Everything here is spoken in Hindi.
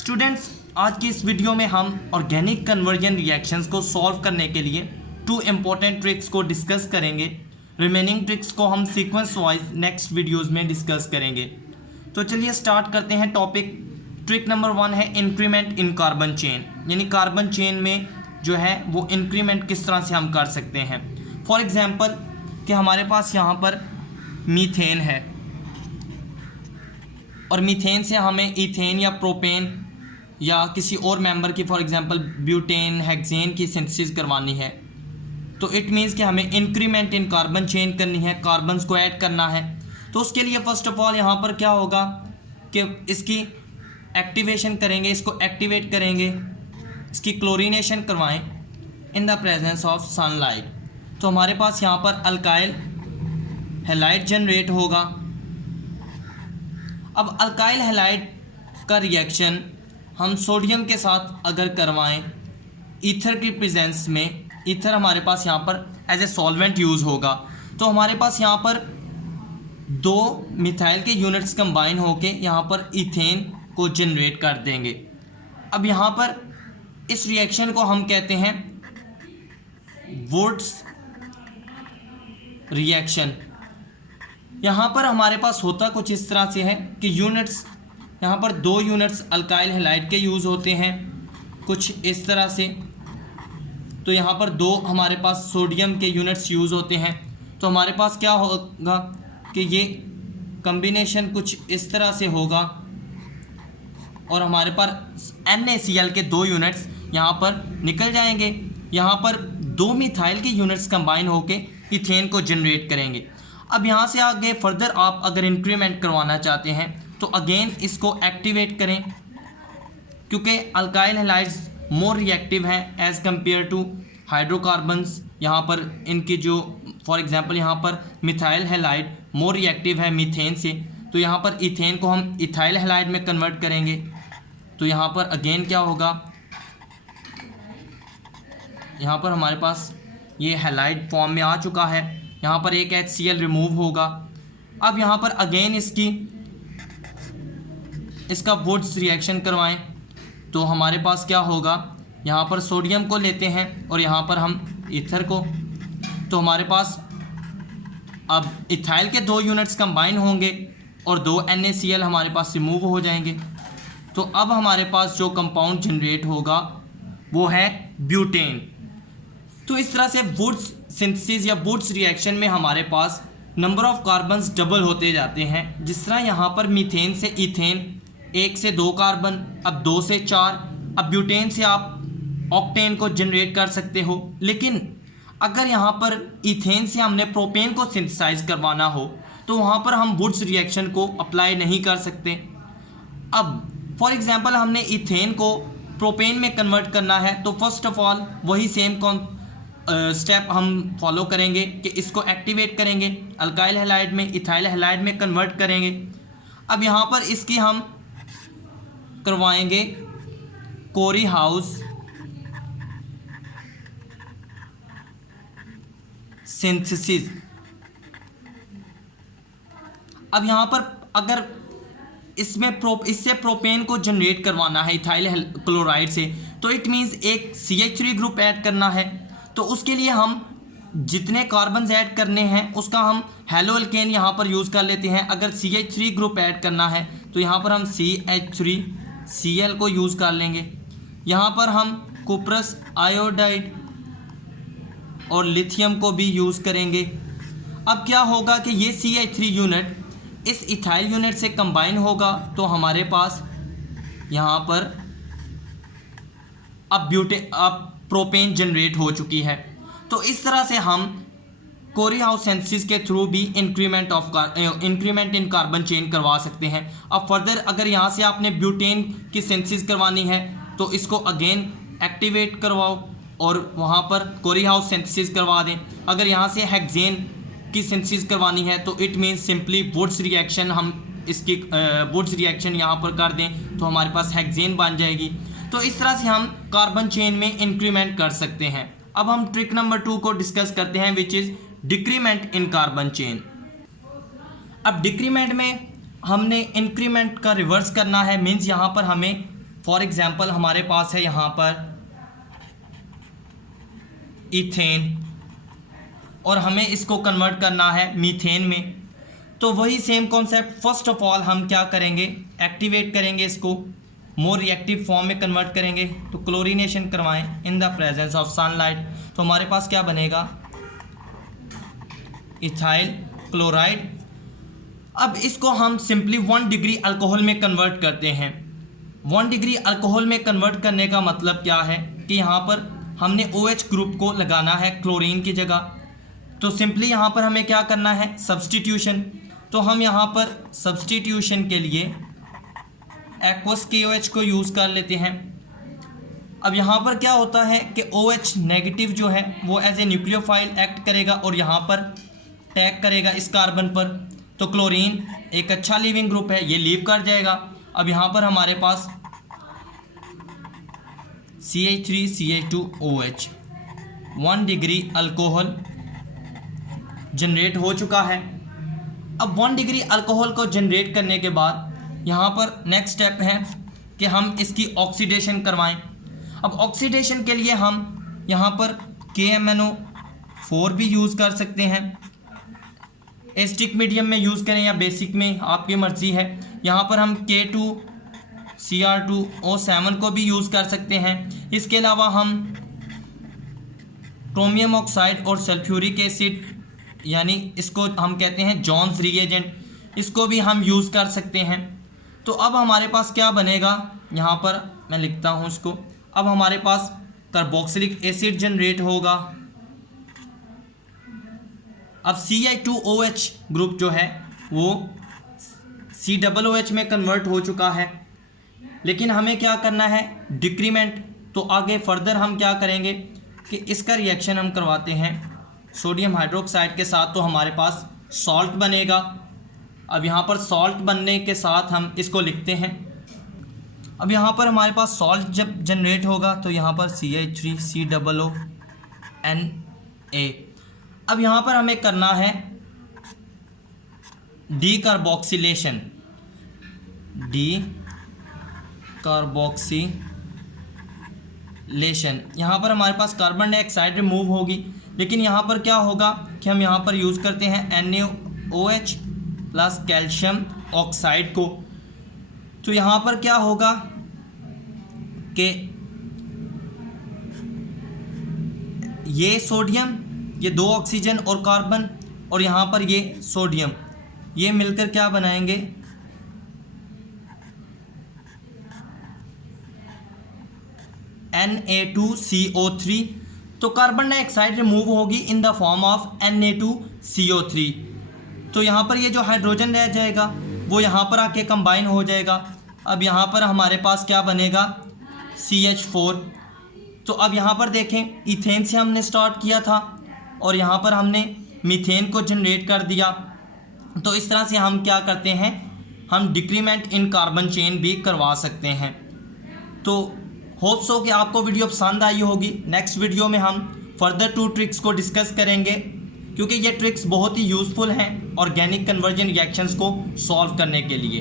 स्टूडेंट्स, आज की इस वीडियो में हम ऑर्गेनिक कन्वर्जन रिएक्शंस को सॉल्व करने के लिए 2 इम्पॉर्टेंट ट्रिक्स को डिस्कस करेंगे। रिमेनिंग ट्रिक्स को हम सीक्वेंस वाइज नेक्स्ट वीडियोस में डिस्कस करेंगे। तो चलिए स्टार्ट करते हैं टॉपिक। ट्रिक नंबर 1 है इंक्रीमेंट इन कार्बन चेन, यानी कार्बन चेन में जो है वो इंक्रीमेंट किस तरह से हम कर सकते हैं। फॉर एग्जांपल कि हमारे पास यहाँ पर मीथेन है और मीथेन से हमें इथेन या प्रोपेन या किसी और मेंबर की फॉर एग्जांपल ब्यूटेन, हेक्सेन की सिंथेसिस करवानी है। तो इट मीन्स कि हमें इंक्रीमेंट इन कार्बन चेन करनी है, कार्बन्स को ऐड करना है। तो उसके लिए फर्स्ट ऑफ ऑल यहाँ पर क्या होगा कि इसकी एक्टिवेशन करेंगे, इसको एक्टिवेट करेंगे, इसकी क्लोरीनेशन करवाएं in the presence of sunlight. तो हमारे पास यहाँ पर अल्काइल हैलाइड जनरेट होगा। अब अल्काइल हैलाइड का रिएक्शन हम सोडियम के साथ अगर करवाएं ईथर की प्रेजेंस में, ईथर हमारे पास यहाँ पर एज ए सॉल्वेंट यूज़ होगा। तो हमारे पास यहाँ पर 2 मिथाइल के यूनिट्स कंबाइन होके यहाँ पर इथेन को जनरेट कर देंगे। अब यहाँ पर इस रिएक्शन को हम कहते हैं वुड्स रिएक्शन। यहाँ पर हमारे पास होता कुछ इस तरह से है कि यूनिट्स यहाँ पर 2 यूनिट्स अल्काइल हैलाइड के यूज़ होते हैं कुछ इस तरह से। तो यहाँ पर 2 हमारे पास सोडियम के यूनिट्स यूज़ होते हैं। तो हमारे पास क्या होगा कि ये कम्बिनेशन कुछ इस तरह से होगा और हमारे पास NaCl के 2 यूनिट्स यहाँ पर निकल जाएंगे। यहाँ पर 2 मिथाइल के यूनिट्स कंबाइन होके इथेन को जनरेट करेंगे। अब यहाँ से आगे फर्दर आप अगर इंक्रीमेंट करवाना चाहते हैं तो अगेन इसको एक्टिवेट करें, क्योंकि अल्काइल हैलाइड्स मोर रिएक्टिव हैं एज़ कम्पेयर टू हाइड्रोकार्बन्स। यहाँ पर इनकी जो फॉर एग्जांपल यहाँ पर मिथाइल हैलाइड मोर रिएक्टिव है मीथेन से। तो यहाँ पर इथेन को हम इथाइल हैलाइड में कन्वर्ट करेंगे। तो यहाँ पर अगेन क्या होगा, यहाँ पर हमारे पास ये हैलाइड फॉर्म में आ चुका है। यहाँ पर एक HCl रिमूव होगा। अब यहाँ पर अगेन इसका वुड्स रिएक्शन करवाएं तो हमारे पास क्या होगा, यहाँ पर सोडियम को लेते हैं और यहाँ पर हम ईथर को। तो हमारे पास अब इथाइल के 2 यूनिट्स कंबाइन होंगे और 2 NaCl हमारे पास रिमूव हो जाएंगे। तो अब हमारे पास जो कंपाउंड जनरेट होगा वो है ब्यूटेन। तो इस तरह से वुड्स सिंथेसिस या वुड्स रिएक्शन में हमारे पास नंबर ऑफ कार्बन्स डबल होते जाते हैं। जिस तरह यहाँ पर मीथेन से इथेन 1 से 2 कार्बन, अब 2 से 4, अब ब्यूटेन से आप ऑक्टेन को जनरेट कर सकते हो। लेकिन अगर यहाँ पर इथेन से हमने प्रोपेन को सिंथेसाइज करवाना हो तो वहाँ पर हम वुड्स रिएक्शन को अप्लाई नहीं कर सकते। अब फॉर एग्जांपल हमने इथेन को प्रोपेन में कन्वर्ट करना है तो फर्स्ट ऑफ ऑल वही सेम स्टेप हम फॉलो करेंगे कि इसको एक्टिवेट करेंगे, अल्काइल हैलाइड में इथाइल हैलाइड में कन्वर्ट करेंगे। अब यहाँ पर इसकी हम करवाएंगे कोरी हाउस सिंथेसिस। अब यहाँ पर अगर इससे प्रोपेन को जनरेट करवाना है इथाइल क्लोराइड से, तो इट मीन्स एक CH3 ग्रुप ऐड करना है। तो उसके लिए हम जितने कार्बन्स ऐड करने हैं उसका हम हेलो अल्केन यहाँ पर यूज़ कर लेते हैं। अगर CH3 ग्रुप ऐड करना है तो यहाँ पर हम CH3Cl को यूज़ कर लेंगे। यहाँ पर हम कुप्रस आयोडाइड और लिथियम को भी यूज़ करेंगे। अब क्या होगा कि ये CH3 यूनिट इस इथाइल यूनिट से कंबाइन होगा तो हमारे पास यहाँ पर अब प्रोपेन जनरेट हो चुकी है। तो इस तरह से हम कोरी हाउस सिंथेसिस के थ्रू भी इंक्रीमेंट इन कार्बन चेन करवा सकते हैं। अब फर्दर अगर यहाँ से आपने ब्यूटेन की सिंथेसिस करवानी है तो इसको अगेन एक्टिवेट करवाओ और वहाँ पर कोरी हाउस सिंथेसिस करवा दें। अगर यहाँ से हेक्सेन की सिंथेसिस करवानी है तो it means simply Wurtz reaction, हम इसकी वुड्स रिएक्शन यहाँ पर कर दें तो हमारे पास हेक्सेन बन जाएगी। तो इस तरह से हम कार्बन चेन में इंक्रीमेंट कर सकते हैं। अब हम ट्रिक नंबर 2 को डिस्कस करते हैं which is decrement in carbon chain. अब डिक्रीमेंट में हमने इंक्रीमेंट का रिवर्स करना है, मीन्स यहाँ पर हमें फॉर एग्जांपल हमारे पास है यहाँ पर इथेन और हमें इसको कन्वर्ट करना है मीथेन में। तो वही same concept, first of all हम क्या करेंगे, एक्टिवेट करेंगे, इसको मोर रिएक्टिव फॉर्म में कन्वर्ट करेंगे। तो क्लोरीनेशन करवाएं in the presence of sunlight. तो हमारे पास क्या बनेगा, इथाइल क्लोराइड। अब इसको हम सिंपली 1 डिग्री अल्कोहल में कन्वर्ट करते हैं। 1 डिग्री अल्कोहल में कन्वर्ट करने का मतलब क्या है कि यहाँ पर हमने OH ग्रुप को लगाना है क्लोरीन की जगह। तो सिंपली यहाँ पर हमें क्या करना है, सब्सटीट्यूशन। तो हम यहाँ पर सब्सटीट्यूशन के लिए एक्वस KOH को यूज़ कर लेते हैं। अब यहाँ पर क्या होता है कि OH नेगेटिव जो है वो एज ए न्यूक्लियोफाइल एक्ट करेगा और यहाँ पर टैग करेगा इस कार्बन पर। तो क्लोरीन एक अच्छा लीविंग ग्रुप है, ये लीव कर जाएगा। अब यहाँ पर हमारे पास CH3CH2OH 1 डिग्री अल्कोहल जनरेट हो चुका है। अब 1 डिग्री अल्कोहल को जनरेट करने के बाद यहाँ पर नेक्स्ट स्टेप है कि हम इसकी ऑक्सीडेशन करवाएं। अब ऑक्सीडेशन के लिए हम यहाँ पर KMnO4 भी यूज़ कर सकते हैं। एसिडिक मीडियम में यूज़ करें या बेसिक में, आपकी मर्ज़ी है। यहाँ पर हम K2Cr2O7 को भी यूज़ कर सकते हैं। इसके अलावा हम क्रोमियम ऑक्साइड और सल्फ्यूरिक एसिड, यानी इसको हम कहते हैं जॉन्स रिएजेंट, इसको भी हम यूज़ कर सकते हैं। तो अब हमारे पास क्या बनेगा, यहाँ पर मैं लिखता हूँ इसको। अब हमारे पास कार्बोक्सिलिक एसिड जनरेट होगा। अब CH2OH ग्रुप जो है वो COOH में कन्वर्ट हो चुका है, लेकिन हमें क्या करना है, डिक्रीमेंट। तो आगे फर्दर हम क्या करेंगे कि इसका रिएक्शन हम करवाते हैं सोडियम हाइड्रोक्साइड के साथ। तो हमारे पास सॉल्ट बनेगा। अब यहाँ पर सॉल्ट बनने के साथ हम इसको लिखते हैं। अब यहाँ पर हमारे पास सॉल्ट जब जनरेट होगा तो यहाँ पर CH3COONA। अब यहाँ पर हमें करना है डीकार्बोक्सिलेशन। यहाँ पर हमारे पास कार्बन डाइऑक्साइड रिमूव होगी, लेकिन यहाँ पर क्या होगा कि हम यहाँ पर यूज़ करते हैं NaOH प्लस कैल्शियम ऑक्साइड को। तो यहाँ पर क्या होगा कि ये सोडियम, ये 2 ऑक्सीजन और कार्बन, और यहाँ पर ये सोडियम, ये मिलकर क्या बनाएंगे, Na2CO3। तो कार्बन डाइऑक्साइड रिमूव होगी in the form of Na2CO3। तो यहाँ पर ये जो हाइड्रोजन रह जाएगा वो यहाँ पर आके कंबाइन हो जाएगा। अब यहाँ पर हमारे पास क्या बनेगा, CH4। तो अब यहाँ पर देखें, इथेन से हमने स्टार्ट किया था और यहाँ पर हमने मीथेन को जनरेट कर दिया। तो इस तरह से हम क्या करते हैं, हम डिक्रीमेंट इन कार्बन चेन भी करवा सकते हैं। तो होप सो कि आपको वीडियो पसंद आई होगी। नेक्स्ट वीडियो में हम फर्दर 2 ट्रिक्स को डिस्कस करेंगे, क्योंकि ये ट्रिक्स बहुत ही यूज़फुल हैं ऑर्गेनिक कन्वर्जन रिएक्शंस को सॉल्व करने के लिए।